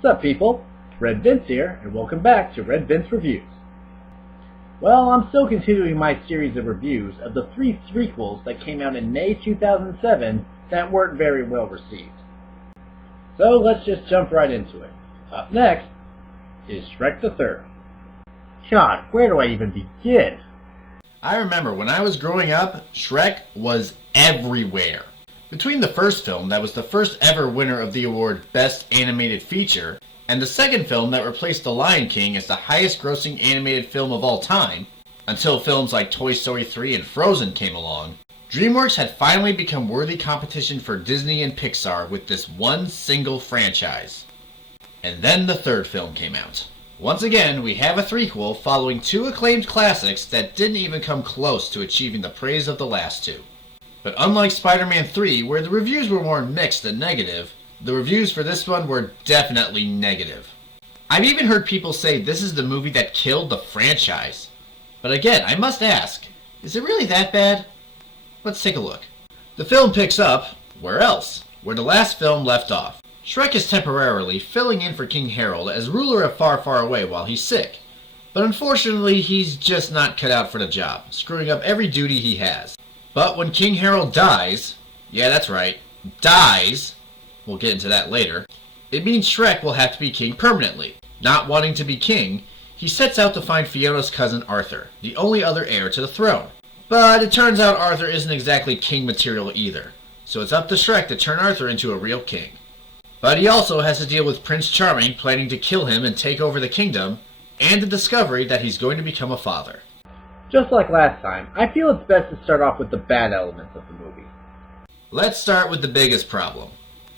What's up, people? Red Vince here, and welcome back to Red Vince Reviews. Well, I'm still continuing my series of reviews of the 3 threequels that came out in May 2007 that weren't very well received. So let's just jump right into it. Up next is Shrek the Third. God, where do I even begin? I remember when I was growing up, Shrek was everywhere. Between the first film that was the first ever winner of the award Best Animated Feature, and the second film that replaced The Lion King as the highest grossing animated film of all time, until films like Toy Story 3 and Frozen came along, DreamWorks had finally become worthy competition for Disney and Pixar with this one single franchise. And then the third film came out. Once again, we have a threequel following 2 acclaimed classics that didn't even come close to achieving the praise of the last 2. But unlike Spider-Man 3, where the reviews were more mixed than negative, the reviews for this one were definitely negative. I've even heard people say this is the movie that killed the franchise. But again, I must ask, is it really that bad? Let's take a look. The film picks up, where else? Where the last film left off. Shrek is temporarily filling in for King Harold as ruler of Far, Far Away while he's sick. But unfortunately, he's just not cut out for the job, screwing up every duty he has. But when King Harold dies, yeah, that's right, dies, we'll get into that later, it means Shrek will have to be king permanently. Not wanting to be king, he sets out to find Fiona's cousin Arthur, the only other heir to the throne. But it turns out Arthur isn't exactly king material either, so it's up to Shrek to turn Arthur into a real king. But he also has to deal with Prince Charming planning to kill him and take over the kingdom, and the discovery that he's going to become a father. Just like last time, I feel it's best to start off with the bad elements of the movie. Let's start with the biggest problem.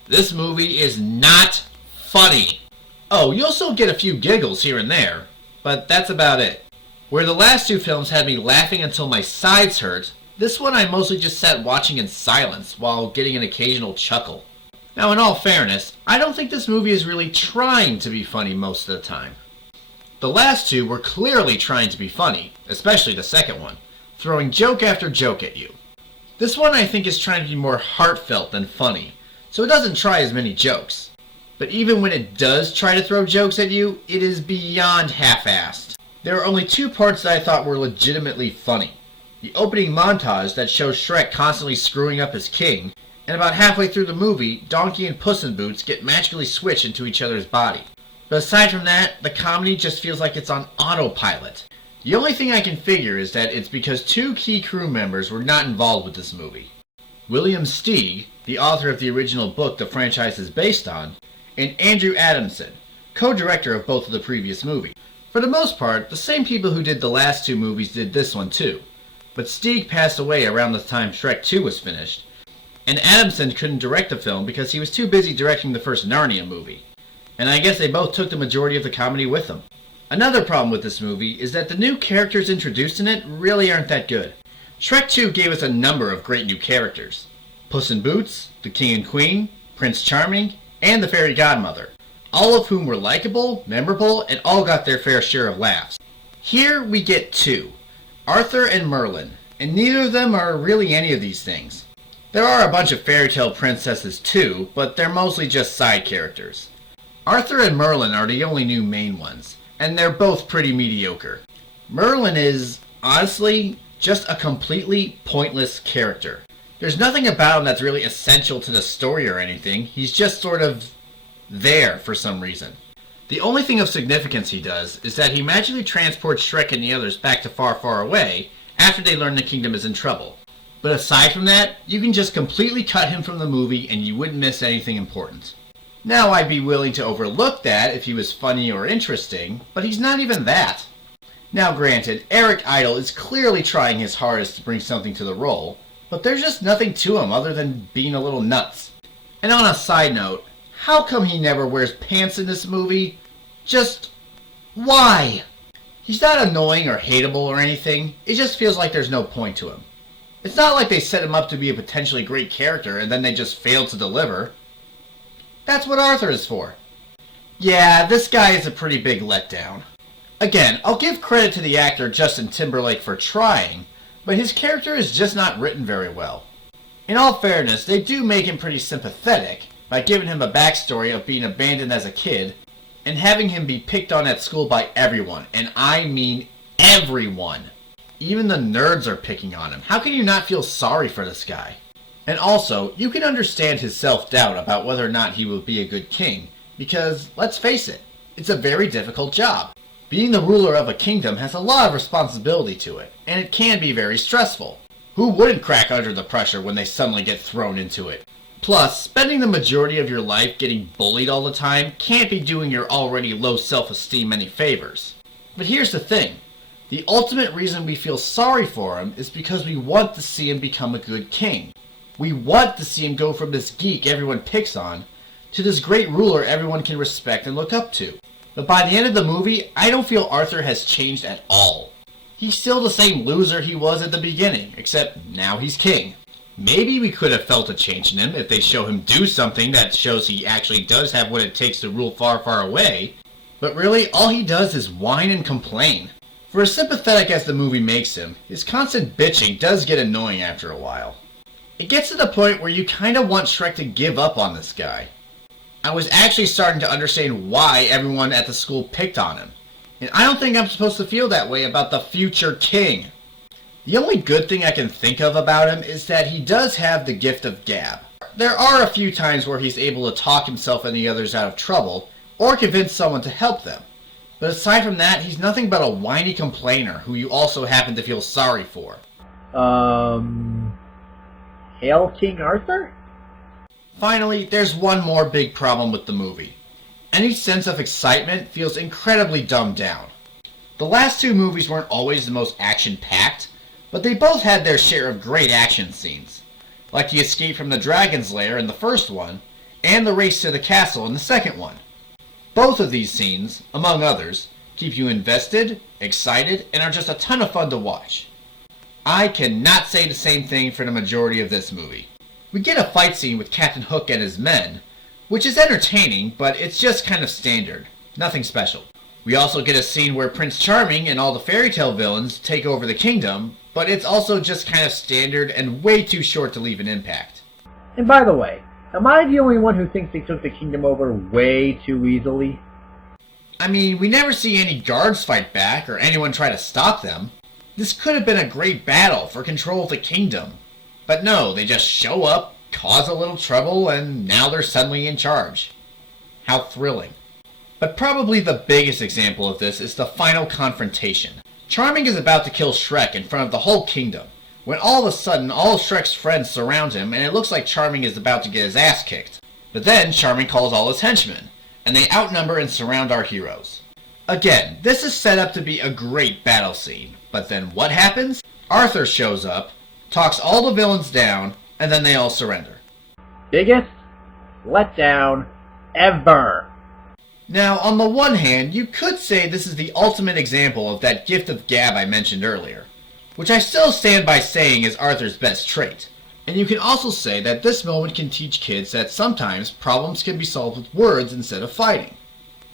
This movie is not funny. Oh, you'll still get a few giggles here and there, but that's about it. Where the last 2 films had me laughing until my sides hurt, this one I mostly just sat watching in silence while getting an occasional chuckle. Now, in all fairness, I don't think this movie is really trying to be funny most of the time. The last 2 were clearly trying to be funny, especially the second one, throwing joke after joke at you. This one I think is trying to be more heartfelt than funny, so it doesn't try as many jokes. But even when it does try to throw jokes at you, it is beyond half-assed. There are only 2 parts that I thought were legitimately funny. The opening montage that shows Shrek constantly screwing up as king, and about halfway through the movie, Donkey and Puss in Boots get magically switched into each other's body. But aside from that, the comedy just feels like it's on autopilot. The only thing I can figure is that it's because 2 key crew members were not involved with this movie. William Steig, the author of the original book the franchise is based on, and Andrew Adamson, co-director of both of the previous movies. For the most part, the same people who did the last 2 movies did this one too. But Steig passed away around the time Shrek 2 was finished, and Adamson couldn't direct the film because he was too busy directing the first Narnia movie. And I guess they both took the majority of the comedy with them. Another problem with this movie is that the new characters introduced in it really aren't that good. Shrek 2 gave us a number of great new characters. Puss in Boots, the King and Queen, Prince Charming, and the Fairy Godmother. All of whom were likable, memorable, and all got their fair share of laughs. Here we get 2, Arthur and Merlin, and neither of them are really any of these things. There are a bunch of fairy tale princesses too, but they're mostly just side characters. Arthur and Merlin are the only new main ones, and they're both pretty mediocre. Merlin is, honestly, just a completely pointless character. There's nothing about him that's really essential to the story or anything. He's just sort of there for some reason. The only thing of significance he does is that he magically transports Shrek and the others back to Far, Far Away after they learn the kingdom is in trouble. But aside from that, you can just completely cut him from the movie and you wouldn't miss anything important. Now, I'd be willing to overlook that if he was funny or interesting, but he's not even that. Now granted, Eric Idle is clearly trying his hardest to bring something to the role, but there's just nothing to him other than being a little nuts. And on a side note, how come he never wears pants in this movie? Just, why? He's not annoying or hateable or anything, it just feels like there's no point to him. It's not like they set him up to be a potentially great character and then they just failed to deliver. That's what Arthur is for. Yeah, this guy is a pretty big letdown. Again, I'll give credit to the actor Justin Timberlake for trying, but his character is just not written very well. In all fairness, they do make him pretty sympathetic by giving him a backstory of being abandoned as a kid and having him be picked on at school by everyone, and I mean everyone. Even the nerds are picking on him. How can you not feel sorry for this guy? And also, you can understand his self-doubt about whether or not he will be a good king, because, let's face it, it's a very difficult job. Being the ruler of a kingdom has a lot of responsibility to it, and it can be very stressful. Who wouldn't crack under the pressure when they suddenly get thrown into it? Plus, spending the majority of your life getting bullied all the time can't be doing your already low self-esteem any favors. But here's the thing. The ultimate reason we feel sorry for him is because we want to see him become a good king. We want to see him go from this geek everyone picks on to this great ruler everyone can respect and look up to. But by the end of the movie, I don't feel Arthur has changed at all. He's still the same loser he was at the beginning, except now he's king. Maybe we could have felt a change in him if they show him do something that shows he actually does have what it takes to rule far, far away. But really, all he does is whine and complain. For as sympathetic as the movie makes him, his constant bitching does get annoying after a while. It gets to the point where you kinda want Shrek to give up on this guy. I was actually starting to understand why everyone at the school picked on him. And I don't think I'm supposed to feel that way about the future king. The only good thing I can think of about him is that he does have the gift of gab. There are a few times where he's able to talk himself and the others out of trouble, or convince someone to help them. But aside from that, he's nothing but a whiny complainer who you also happen to feel sorry for. Hail King Arthur? Finally, there's one more big problem with the movie. Any sense of excitement feels incredibly dumbed down. The last two movies weren't always the most action-packed, but they both had their share of great action scenes, like the escape from the dragon's lair in the first one, and the race to the castle in the second one. Both of these scenes, among others, keep you invested, excited, and are just a ton of fun to watch. I cannot say the same thing for the majority of this movie. We get a fight scene with Captain Hook and his men, which is entertaining, but it's just kind of standard. Nothing special. We also get a scene where Prince Charming and all the fairy tale villains take over the kingdom, but it's also just kind of standard and way too short to leave an impact. And by the way, am I the only one who thinks they took the kingdom over way too easily? I mean, we never see any guards fight back or anyone try to stop them. This could have been a great battle for control of the kingdom. But no, they just show up, cause a little trouble, and now they're suddenly in charge. How thrilling. But probably the biggest example of this is the final confrontation. Charming is about to kill Shrek in front of the whole kingdom, when all of a sudden all Shrek's friends surround him and it looks like Charming is about to get his ass kicked. But then Charming calls all his henchmen, and they outnumber and surround our heroes. Again, this is set up to be a great battle scene, but then what happens? Arthur shows up, talks all the villains down, and then they all surrender. Biggest letdown ever. Now, on the one hand, you could say this is the ultimate example of that gift of gab I mentioned earlier, which I still stand by saying is Arthur's best trait. And you can also say that this moment can teach kids that sometimes problems can be solved with words instead of fighting.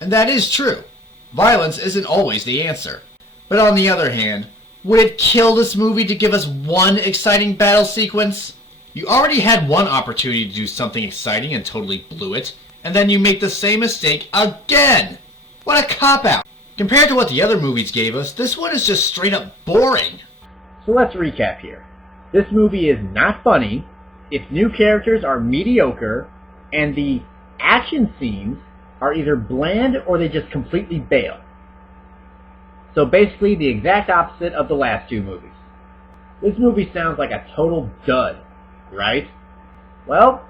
And that is true. Violence isn't always the answer. But on the other hand, would it kill this movie to give us one exciting battle sequence? You already had one opportunity to do something exciting and totally blew it, and then you make the same mistake again! What a cop-out! Compared to what the other movies gave us, this one is just straight up boring. So let's recap here. This movie is not funny, its new characters are mediocre, and the action scenes are either bland or they just completely bail. So basically the exact opposite of the last two movies. This movie sounds like a total dud, right? Well,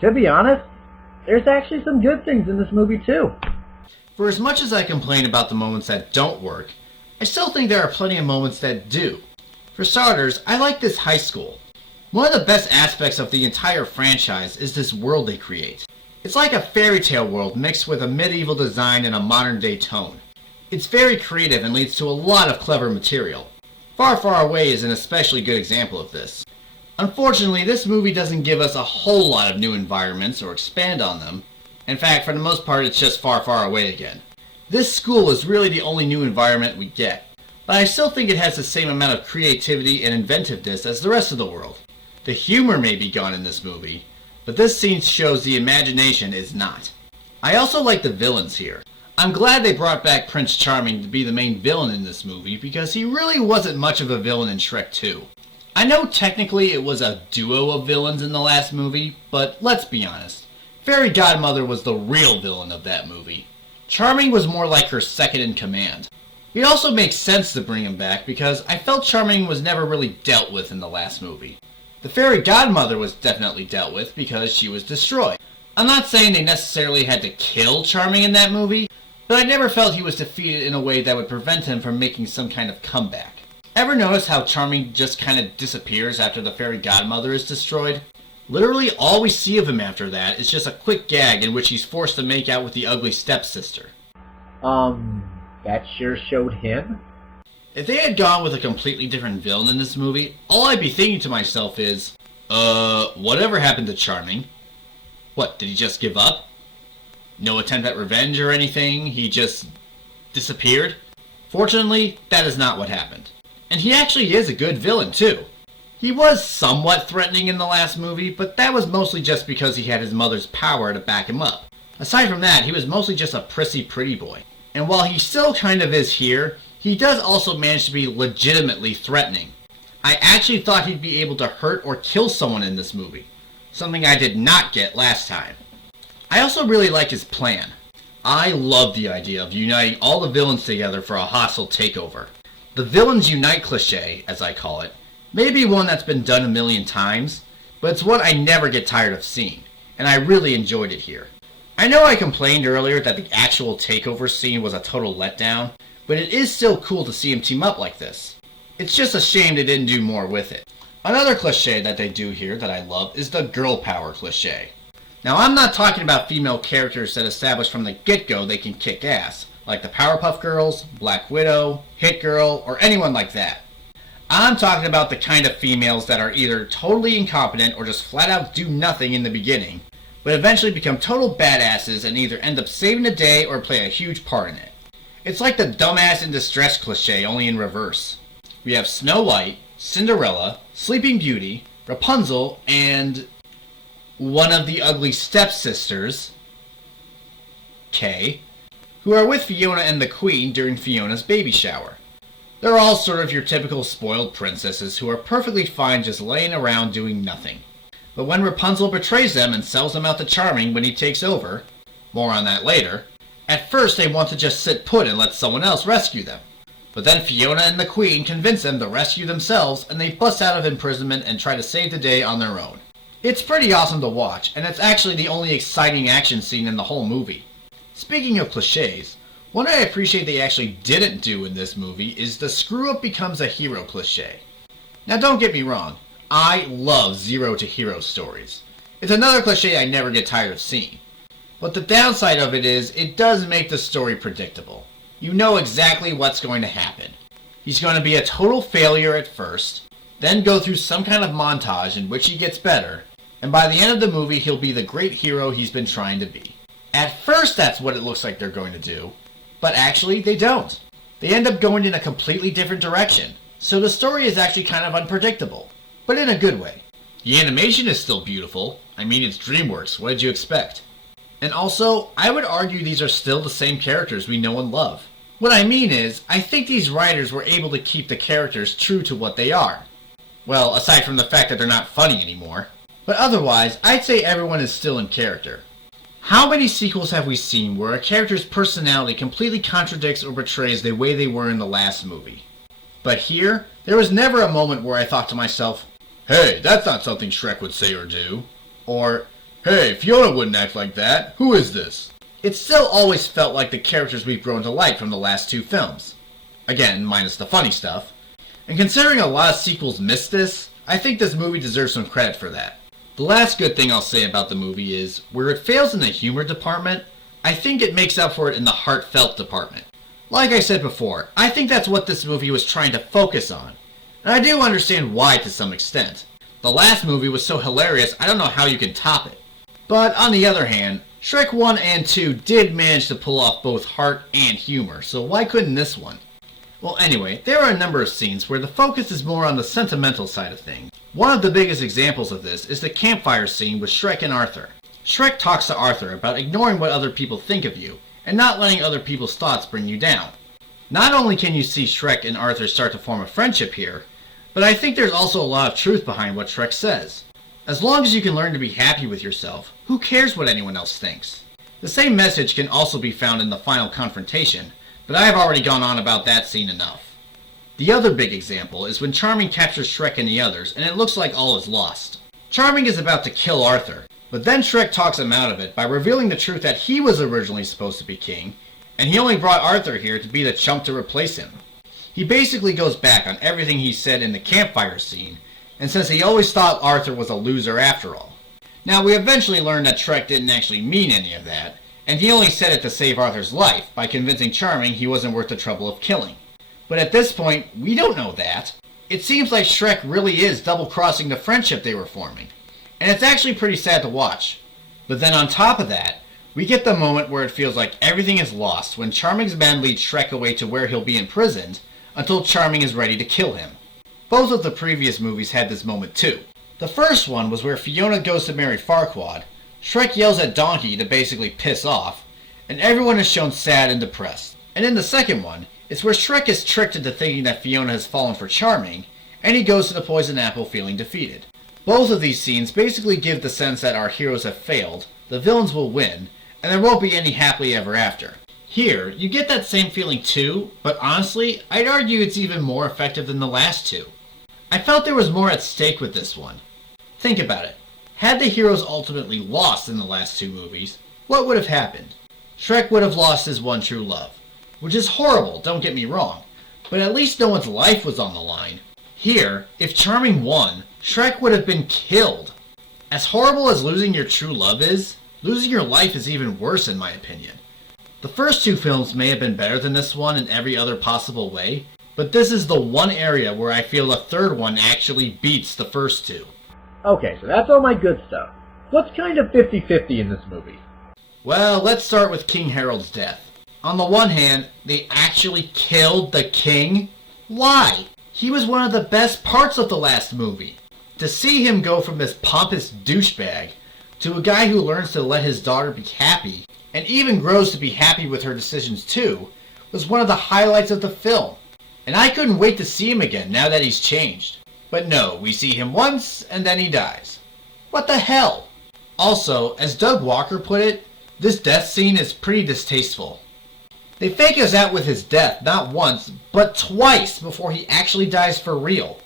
to be honest, there's actually some good things in this movie too. For as much as I complain about the moments that don't work, I still think there are plenty of moments that do. For starters, I like this high school. One of the best aspects of the entire franchise is this world they create. It's like a fairy tale world mixed with a medieval design and a modern day tone. It's very creative and leads to a lot of clever material. Far, Far Away is an especially good example of this. Unfortunately, this movie doesn't give us a whole lot of new environments or expand on them. In fact, for the most part, it's just Far, Far Away again. This school is really the only new environment we get, but I still think it has the same amount of creativity and inventiveness as the rest of the world. The humor may be gone in this movie, but this scene shows the imagination is not. I also like the villains here. I'm glad they brought back Prince Charming to be the main villain in this movie because he really wasn't much of a villain in Shrek 2. I know technically it was a duo of villains in the last movie, but let's be honest. Fairy Godmother was the real villain of that movie. Charming was more like her second in command. It also makes sense to bring him back because I felt Charming was never really dealt with in the last movie. The Fairy Godmother was definitely dealt with because she was destroyed. I'm not saying they necessarily had to kill Charming in that movie, but I never felt he was defeated in a way that would prevent him from making some kind of comeback. Ever notice how Charming just kind of disappears after the Fairy Godmother is destroyed? Literally all we see of him after that is just a quick gag in which he's forced to make out with the ugly stepsister. That sure showed him. If they had gone with a completely different villain in this movie, all I'd be thinking to myself is, whatever happened to Charming? What, did he just give up? No attempt at revenge or anything? He just disappeared? Fortunately, that is not what happened. And he actually is a good villain, too. He was somewhat threatening in the last movie, but that was mostly just because he had his mother's power to back him up. Aside from that, he was mostly just a prissy pretty boy. And while he still kind of is here, he does also manage to be legitimately threatening. I actually thought he'd be able to hurt or kill someone in this movie, something I did not get last time. I also really like his plan. I love the idea of uniting all the villains together for a hostile takeover. The villains unite cliché, as I call it, may be one that's been done a million times, but it's one I never get tired of seeing, and I really enjoyed it here. I know I complained earlier that the actual takeover scene was a total letdown, but it is still cool to see him team up like this. It's just a shame they didn't do more with it. Another cliché that they do here that I love is the girl power cliché. Now I'm not talking about female characters that establish from the get-go they can kick ass, like the Powerpuff Girls, Black Widow, Hit Girl, or anyone like that. I'm talking about the kind of females that are either totally incompetent or just flat out do nothing in the beginning, but eventually become total badasses and either end up saving the day or play a huge part in it. It's like the dumbass in distress cliché, only in reverse. We have Snow White, Cinderella, Sleeping Beauty, Rapunzel, and one of the ugly stepsisters, Kay, who are with Fiona and the Queen during Fiona's baby shower. They're all sort of your typical spoiled princesses who are perfectly fine just laying around doing nothing. But when Rapunzel betrays them and sells them out to Charming when he takes over, more on that later, at first they want to just sit put and let someone else rescue them. But then Fiona and the Queen convince them to rescue themselves and they bust out of imprisonment and try to save the day on their own. It's pretty awesome to watch, and it's actually the only exciting action scene in the whole movie. Speaking of cliches, one I appreciate they actually didn't do in this movie is the screw-up becomes a hero cliche. Now don't get me wrong, I love zero to hero stories. It's another cliche I never get tired of seeing. But the downside of it is, it does make the story predictable. You know exactly what's going to happen. He's going to be a total failure at first, then go through some kind of montage in which he gets better, and by the end of the movie he'll be the great hero he's been trying to be. At first that's what it looks like they're going to do, but actually they don't. They end up going in a completely different direction, so the story is actually kind of unpredictable, but in a good way. The animation is still beautiful. I mean, it's DreamWorks, what did you expect? And also, I would argue these are still the same characters we know and love. What I mean is, I think these writers were able to keep the characters true to what they are. Well, aside from the fact that they're not funny anymore. But otherwise, I'd say everyone is still in character. How many sequels have we seen where a character's personality completely contradicts or betrays the way they were in the last movie? But here, there was never a moment where I thought to myself, hey, that's not something Shrek would say or do. Or, hey, Fiona wouldn't act like that. Who is this? It still always felt like the characters we've grown to like from the last two films. Again, minus the funny stuff. And considering a lot of sequels missed this, I think this movie deserves some credit for that. The last good thing I'll say about the movie is, where it fails in the humor department, I think it makes up for it in the heartfelt department. Like I said before, I think that's what this movie was trying to focus on. And I do understand why to some extent. The last movie was so hilarious, I don't know how you can top it. But on the other hand, Shrek 1 and 2 did manage to pull off both heart and humor, so why couldn't this one? Well anyway, there are a number of scenes where the focus is more on the sentimental side of things. One of the biggest examples of this is the campfire scene with Shrek and Arthur. Shrek talks to Arthur about ignoring what other people think of you, and not letting other people's thoughts bring you down. Not only can you see Shrek and Arthur start to form a friendship here, but I think there's also a lot of truth behind what Shrek says. As long as you can learn to be happy with yourself, who cares what anyone else thinks? The same message can also be found in the final confrontation, but I have already gone on about that scene enough. The other big example is when Charming captures Shrek and the others, and it looks like all is lost. Charming is about to kill Arthur, but then Shrek talks him out of it by revealing the truth that he was originally supposed to be king, and he only brought Arthur here to be the chump to replace him. He basically goes back on everything he said in the campfire scene, and says he always thought Arthur was a loser after all. Now, we eventually learned that Shrek didn't actually mean any of that, and he only said it to save Arthur's life by convincing Charming he wasn't worth the trouble of killing. But at this point, we don't know that. It seems like Shrek really is double-crossing the friendship they were forming, and it's actually pretty sad to watch. But then on top of that, we get the moment where it feels like everything is lost when Charming's men lead Shrek away to where he'll be imprisoned until Charming is ready to kill him. Both of the previous movies had this moment too. The first one was where Fiona goes to marry Farquaad, Shrek yells at Donkey to basically piss off, and everyone is shown sad and depressed. And in the second one, it's where Shrek is tricked into thinking that Fiona has fallen for Charming, and he goes to the poison apple feeling defeated. Both of these scenes basically give the sense that our heroes have failed, the villains will win, and there won't be any happily ever after. Here, you get that same feeling too, but honestly, I'd argue it's even more effective than the last two. I felt there was more at stake with this one. Think about it. Had the heroes ultimately lost in the last two movies, what would have happened? Shrek would have lost his one true love. Which is horrible, don't get me wrong, but at least no one's life was on the line. Here, if Charming won, Shrek would have been killed. As horrible as losing your true love is, losing your life is even worse in my opinion. The first two films may have been better than this one in every other possible way, but this is the one area where I feel the third one actually beats the first two. Okay, so that's all my good stuff. What's kind of 50-50 in this movie? Well, let's start with King Harold's death. On the one hand, they actually killed the king? Why? He was one of the best parts of the last movie. To see him go from this pompous douchebag to a guy who learns to let his daughter be happy, and even grows to be happy with her decisions too, was one of the highlights of the film. And I couldn't wait to see him again now that he's changed. But no, we see him once, and then he dies. What the hell? Also, as Doug Walker put it, this death scene is pretty distasteful. They fake us out with his death not once, but twice before he actually dies for real.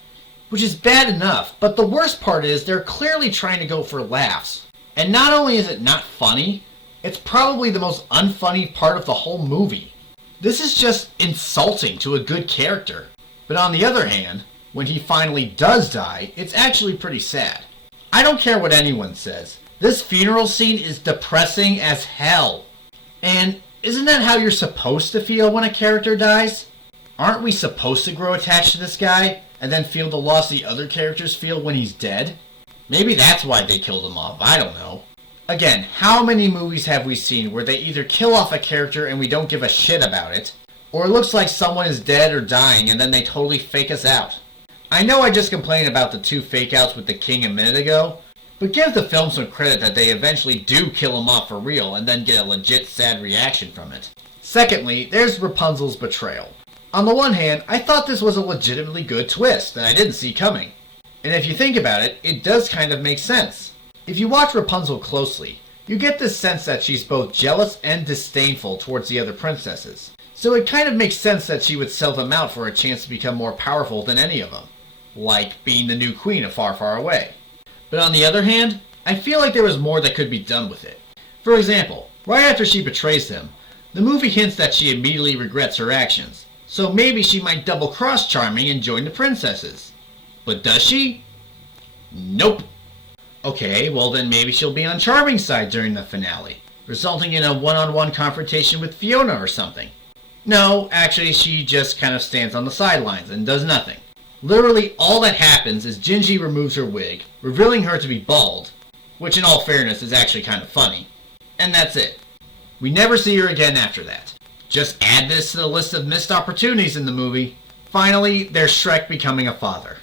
Which is bad enough, but the worst part is they're clearly trying to go for laughs. And not only is it not funny, it's probably the most unfunny part of the whole movie. This is just insulting to a good character. But on the other hand, when he finally does die, it's actually pretty sad. I don't care what anyone says. This funeral scene is depressing as hell. And isn't that how you're supposed to feel when a character dies? Aren't we supposed to grow attached to this guy, and then feel the loss the other characters feel when he's dead? Maybe that's why they killed him off, I don't know. Again, how many movies have we seen where they either kill off a character and we don't give a shit about it, or it looks like someone is dead or dying and then they totally fake us out? I know I just complained about the two fake outs with the king a minute ago, but give the film some credit that they eventually do kill him off for real and then get a legit sad reaction from it. Secondly, there's Rapunzel's betrayal. On the one hand, I thought this was a legitimately good twist that I didn't see coming. And if you think about it, it does kind of make sense. If you watch Rapunzel closely, you get this sense that she's both jealous and disdainful towards the other princesses. So it kind of makes sense that she would sell them out for a chance to become more powerful than any of them. Like being the new queen of Far, Far Away. But on the other hand, I feel like there was more that could be done with it. For example, right after she betrays him, the movie hints that she immediately regrets her actions. So maybe she might double-cross Charming and join the princesses. But does she? Nope. Okay, well then maybe she'll be on Charming's side during the finale, resulting in a one-on-one confrontation with Fiona or something. No, actually she just kind of stands on the sidelines and does nothing. Literally all that happens is Gingy removes her wig, revealing her to be bald, which in all fairness is actually kind of funny. And that's it. We never see her again after that. Just add this to the list of missed opportunities in the movie. Finally, there's Shrek becoming a father.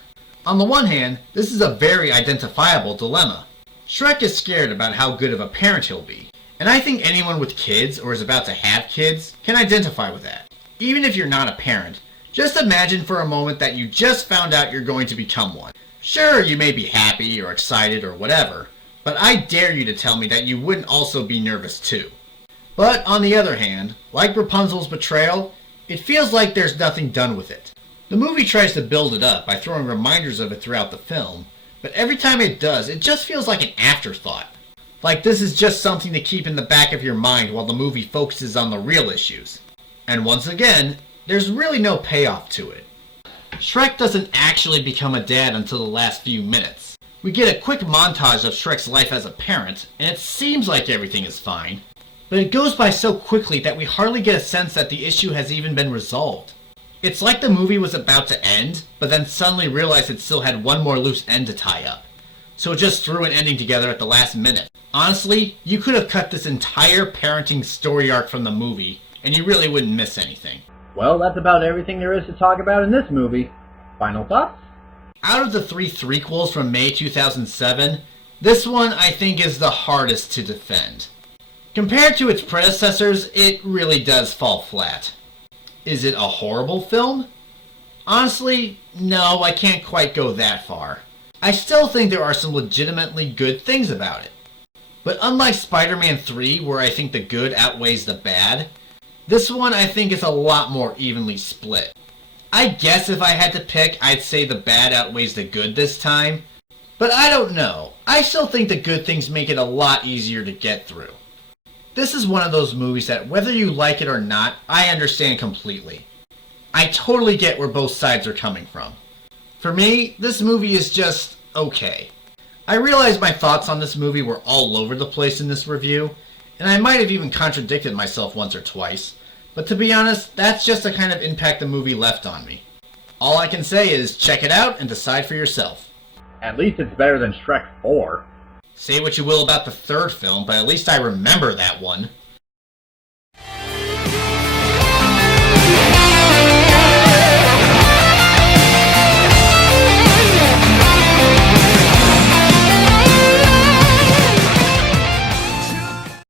On the one hand, this is a very identifiable dilemma. Shrek is scared about how good of a parent he'll be, And I think anyone with kids or is about to have kids can identify with that. Even if you're not a parent, just imagine for a moment that you just found out you're going to become one. Sure, you may be happy or excited or whatever, but I dare you to tell me that you wouldn't also be nervous too. But on the other hand, like Rapunzel's betrayal, it feels like there's nothing done with it. The movie tries to build it up by throwing reminders of it throughout the film, but every time it does, it just feels like an afterthought. Like this is just something to keep in the back of your mind while the movie focuses on the real issues. And once again, there's really no payoff to it. Shrek doesn't actually become a dad until the last few minutes. We get a quick montage of Shrek's life as a parent, and it seems like everything is fine. But it goes by so quickly that we hardly get a sense that the issue has even been resolved. It's like the movie was about to end, but then suddenly realized it still had one more loose end to tie up. So it just threw an ending together at the last minute. Honestly, you could have cut this entire parenting story arc from the movie, and you really wouldn't miss anything. Well, that's about everything there is to talk about in this movie. Final thoughts? Out of the 3 threequels from May 2007, this one I think is the hardest to defend. Compared to its predecessors, it really does fall flat. Is it a horrible film? Honestly, no, I can't quite go that far. I still think there are some legitimately good things about it. But unlike Spider-Man 3, where I think the good outweighs the bad, this one I think is a lot more evenly split. I guess if I had to pick, I'd say the bad outweighs the good this time. But I don't know. I still think the good things make it a lot easier to get through. This is one of those movies that whether you like it or not, I understand completely. I totally get where both sides are coming from. For me, this movie is just okay. I realize my thoughts on this movie were all over the place in this review, and I might have even contradicted myself once or twice, but to be honest, that's just the kind of impact the movie left on me. All I can say is check it out and decide for yourself. At least it's better than Shrek 4. Say what you will about the third film, but at least I remember that one.